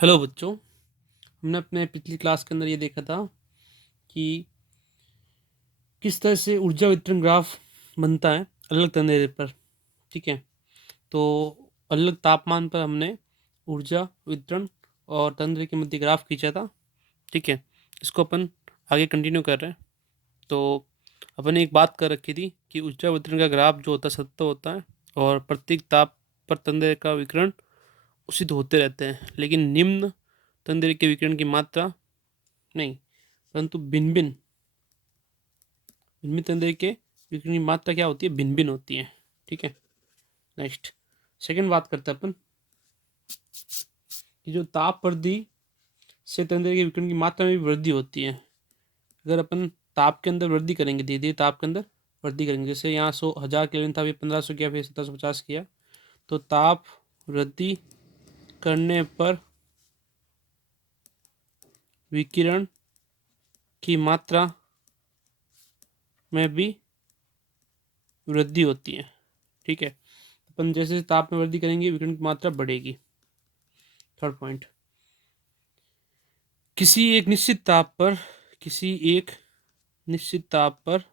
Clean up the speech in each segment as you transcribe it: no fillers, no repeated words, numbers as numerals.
Hello बच्चों। हमने अपने पिछली क्लास के अंदर ये देखा था कि किस तरह से ऊर्जा वितरण ग्राफ बनता है अलग तंदुरे पर। ठीक है, तो अलग तापमान पर हमने ऊर्जा वितरण और तंद्रे के मध्य ग्राफ खींचा था। ठीक है, इसको अपन आगे कंटिन्यू कर रहे हैं। तो अपन ने एक बात कर रखी थी कि ऊर्जा वितरण का ग्राफ जो होता है सतत होता है और प्रत्येक ताप पर तंद्रे का विकिरण उचित होते रहते हैं, लेकिन निम्न तंद्रे के विकिरण की मात्रा नहीं, परंतु भिन्न भिन्न भिन्न तंद्रे के विकिरण की मात्रा क्या होती है, भिन्न भिन्न होती है। ठीक है, नेक्स्ट सेकंड बात करते हैं अपन कि जो ताप वृद्धि से तंद्रे के विकिरण की मात्रा में भी वृद्धि होती है। अगर अपन ताप के अंदर वृद्धि करेंगे, धीरे धीरे ताप के अंदर वृद्धि करेंगे, जैसे यहाँ 100,000 केल्विन था, अभी 1500 किया, फिर 1750 किया, तो ताप वृद्धि करने पर विकिरण की मात्रा में भी वृद्धि होती है। ठीक है, अपन जैसे जैसे ताप में वृद्धि करेंगे विकिरण की मात्रा बढ़ेगी। थर्ड पॉइंट, किसी एक निश्चित ताप पर किसी एक निश्चित ताप पर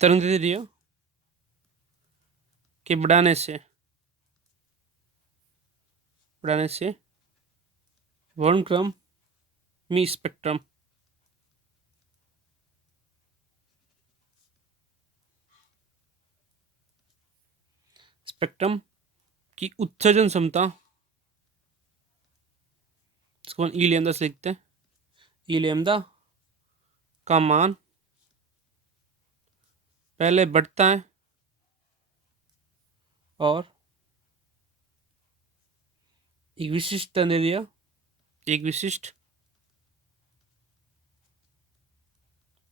तरंगदैर्ध्य के बढ़ाने से वर्णक्रम में स्पेक्ट्रम की उत्सर्जन क्षमता, इसको ई लेमदा से लिखते हैं, ई लेमदा का मान पहले बढ़ता है और एक विशिष्ट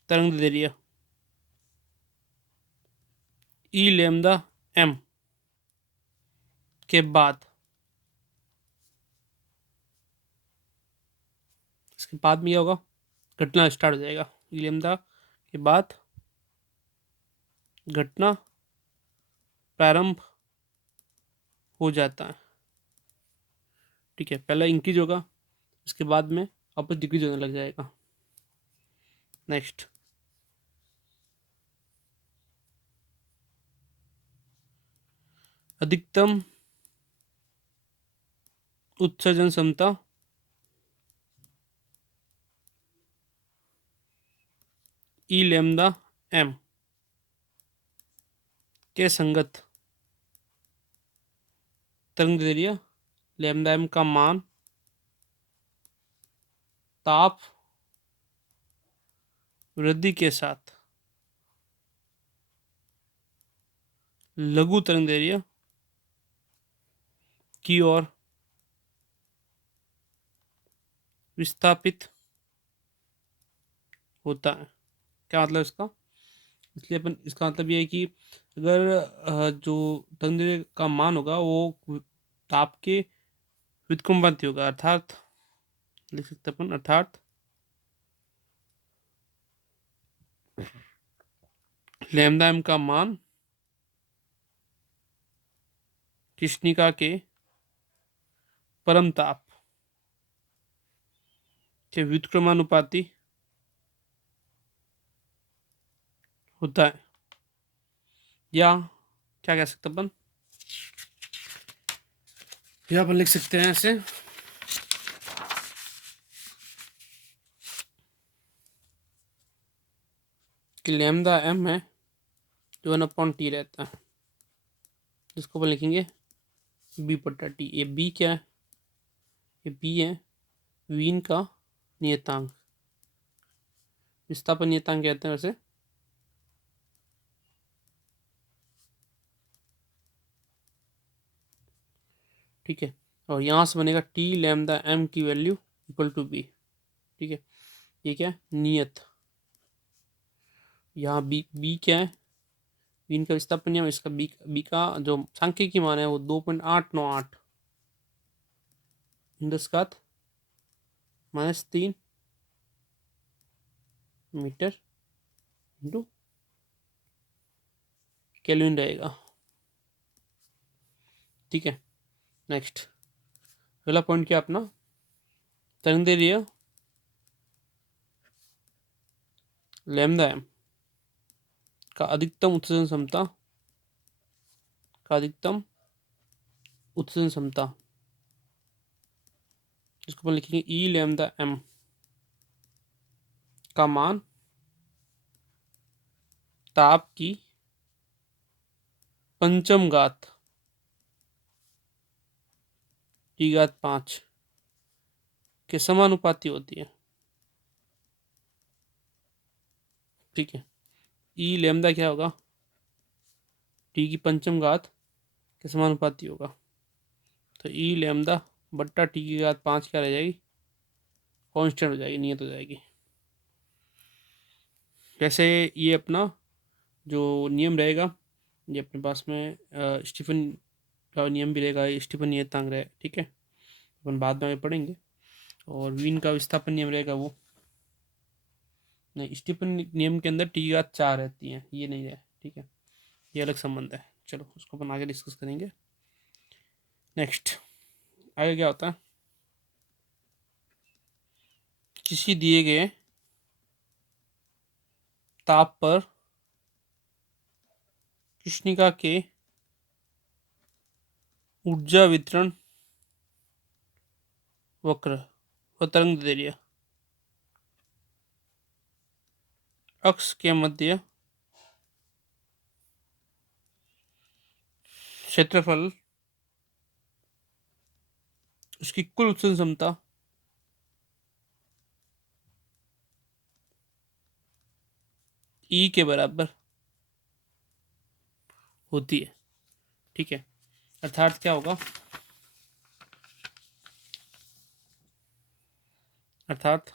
तरंगदैर्ध्य ई लेमदा एम के बाद, इसके बाद में क्या होगा, घटना स्टार्ट हो जाएगा। ई लेमदा के बाद घटना प्रारंभ हो जाता है। ठीक है, पहला इंक्रीज होगा, इसके बाद में वापस डिक्रीज होने लग जाएगा। नेक्स्ट, अधिकतम उत्सर्जन क्षमता ई लेमदा एम के संगत तरंगदैर्ध्य लेमदा एम का मान ताप वृद्धि के साथ लघु तरंगदैर्ध्य की ओर विस्थापित होता है। क्या मतलब इसका, इसलिए अपन इसका मतलब ये है कि अगर जो तरंगदैर्ध्य का मान होगा वो ताप के व्युत्क्रमवादी होगा, अर्थात लिख सकते अपन, अर्थात लैम्डा एम का मान कृष्णिका के परम ताप के व्युत्क्रमानुपाती होता है। या क्या कह सकते अपन, या अपन लिख सकते हैं ऐसे कि लैम्डा एम है जो 1/T रहता है, जिसको अपन लिखेंगे B/T। ये बी क्या है, ये बी है वीन का नियतांक, विस्थापन नियतांक कहते हैं वैसे। ठीक है, और यहाँ से बनेगा टी लैम्डा एम की वैल्यू इक्वल टू बी। ठीक है, ये क्या है, नियत। यहाँ बी बी क्या है, वीन का विस्थापन नियम, इसका बी का जो सांख्यिकी मान है वो 2.898 10⁻³ मीटर इंटू केल्विन रहेगा। ठीक है, नेक्स्ट अगला पॉइंट क्या अपना, तरंगदैर्घ्य लैम्डा एम का अधिकतम उत्सर्जन क्षमता, का अधिकतम उत्सर्जन क्षमता, जिसको अपन लिखेंगे ई लैम्डा एम का मान ताप की पंचम घात टी घात 5 के समानुपाती होती है। ठीक है, ई लैम्डा क्या होगा, टी की पंचम घात के समानुपाती होगा। तो ई लैम्डा बट्टा टी की घात 5 क्या रह जाएगी, कांस्टेंट हो जाएगी, नियत हो जाएगी। वैसे ये अपना जो नियम रहेगा, ये अपने पास में स्टीफन का नियम भी रहेगा, स्टीफन नियतांक रहे। ठीक है, अपन बाद में आगे पढ़ेंगे। और वीन का विस्थापन नियम रहेगा, वो नहीं, स्टीफन नियम के अंदर टी की घात 4 रहती है, ये नहीं है। ठीक है, ये अलग संबंध है। चलो उसको अपन आगे डिस्कस करेंगे। नेक्स्ट आगे क्या होता है, किसी दिए गए ताप पर कृष्णिका के ऊर्जा वितरण वक्र व तरंग दैर्घ्य अक्ष के मध्य क्षेत्रफल, उसकी कुल उत्सर्जन क्षमता ई के बराबर होती है। ठीक है, अर्थात क्या होगा, अर्थात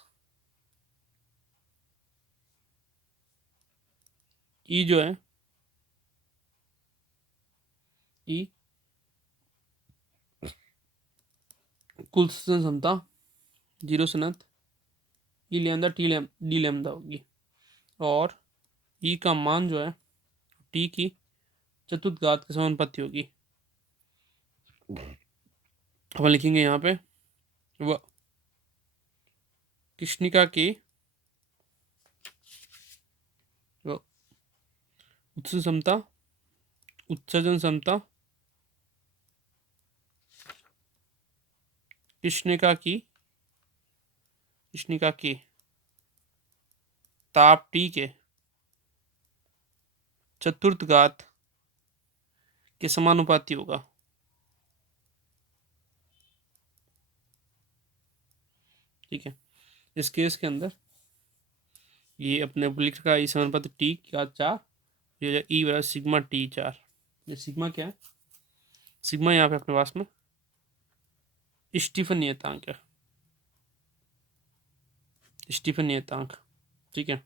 ई जो है, ई कुल उत्सर्जन क्षमता 0 से अनंत ई लैम्डा डी लैम्डा होगी। और ई का मान जो है टी की चतुर्थ घात के समानुपाती होगी। अपन लिखेंगे यहाँ पे वह कृष्णिका की उत्सर्जन क्षमता कृष्णिका की ताप टी के चतुर्थ घात के समानुपाती होगा। ठीक है, इस केस के अंदर ये अपने लिख रखा है, समानुपाती टी का 4, ये ई बराबर सिग्मा टी 4। ये सिग्मा क्या है, सिग्मा यहाँ पे अपने पास में स्टीफन नियतांक है, स्टीफन नियतांक। ठीक है,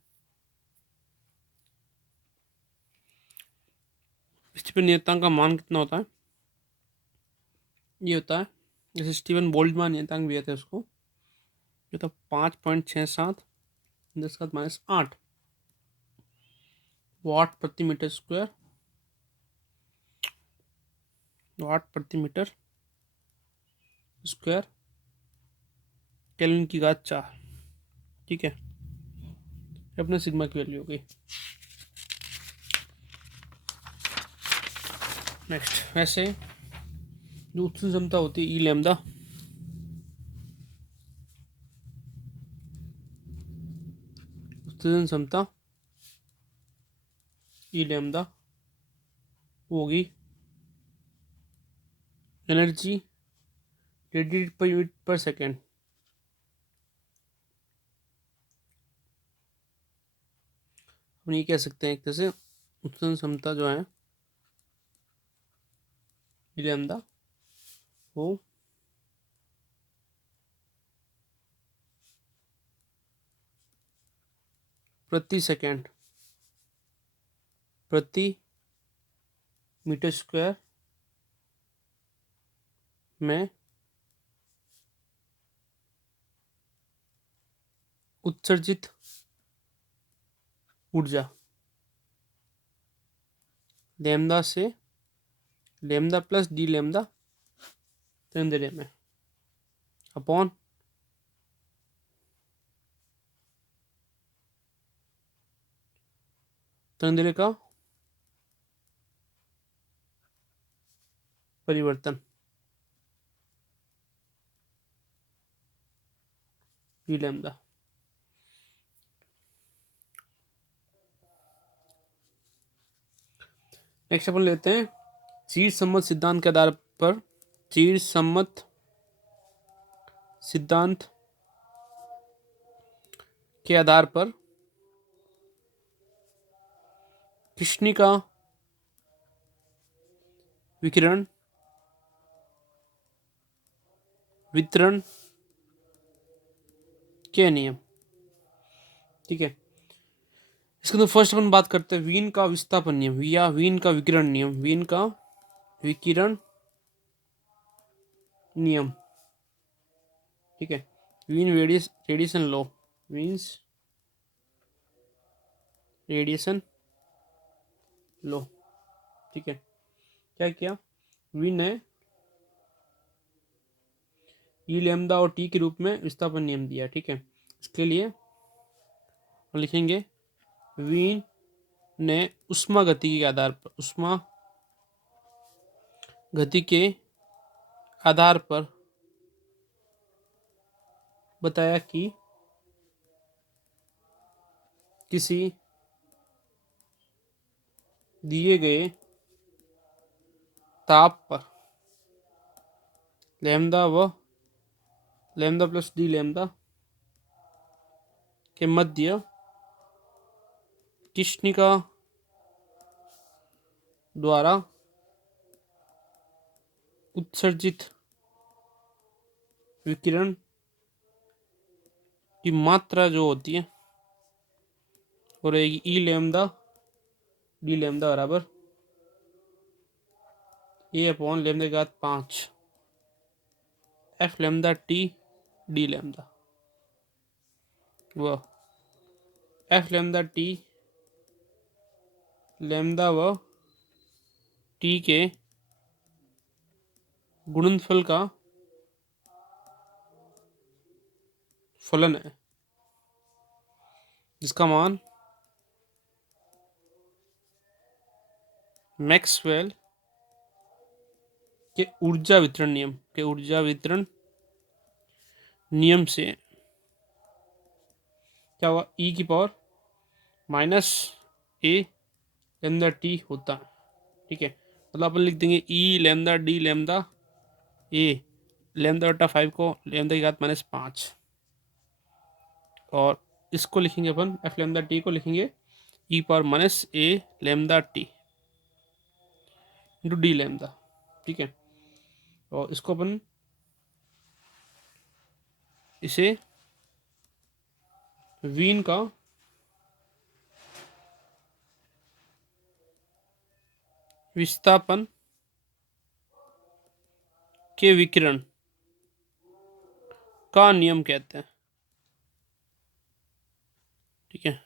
स्टीफन नियतांक का मान कितना होता है, ये होता है जैसे स्टीफन बोल्ट्जमान नियतांक भी आता है, उसको ये तो 5.67 10⁻⁸ वाट प्रति मीटर स्क्वायर, वाट प्रति मीटर स्क्वायर केल्विन की घात 4। ठीक है, अपने सिग्मा की वैल्यू हो गई। नेक्स्ट वैसे जो उत्सर्जन क्षमता होती है ई लैम्डा, उत्सर्जन क्षमता ई लैम्डा होगी एनर्जी रेडिएटेड पर यूनिट पर सेकेंड। हम ये कह सकते हैं एक तरह से उत्सर्जन क्षमता जो है ई लैम्डा वो प्रति सेकेंड प्रति मीटर स्क्वायर में उत्सर्जित ऊर्जा लैम्डा से लैम्डा प्लस डी लैम्डा तरंगदैर्घ्य में अपॉन तरंगदैर्घ्य का परिवर्तन डी लैम्डा। नेक्स्ट अपन लेते हैं चीर सम्मत सिद्धांत के आधार पर, चीर सम्मत सिद्धांत के आधार पर कृष्णिका विकिरण वितरण के नियम। ठीक है, इसके अंदर फर्स्ट अपन बात करते हैं वीन का विस्थापन नियम या वीन का विकिरण नियम। वीन का विकिरण नियम। ठीक है, Wien radiation law, Wien's radiation law. ठीक है, क्या किया वीन ने ई लैम्डा और टी के रूप में विस्थापन नियम दिया। ठीक है, इसके लिए लिखेंगे वीन ने उष्मा गति के आधार पर, उष्मा गति के आधार पर बताया कि किसी दिए गए ताप पर लैम्डा व लैम्डा प्लस डी लैम्डा के मध्य कृष्णिका द्वारा उत्सर्जित विकिरण की मात्रा जो होती है वो रहेगी ई लैम्डा डी लैम्डा बराबर ए अपॉन लैम्डा के घात 5 F lambda T D lambda व एफ लैम्डा टी लैम्डा व टी के गुणनफल का फलन है, जिसका मान मैक्सवेल के ऊर्जा वितरण नियम से क्या हुआ ई की power minus a lambda T होता है। ठीक है, मतलब अपन लिख देंगे ई लैम्डा डी लैम्डा ए लैम्डा बटा 5 को लैम्डा की घात -5 और इसको लिखेंगे अपन एफ लैम्डा टी को लिखेंगे e power minus a lambda t into d lambda. ठीक है, और इसको अपन इसे वीन का विस्थापन के विकिरण का नियम कहते हैं। ठीक है,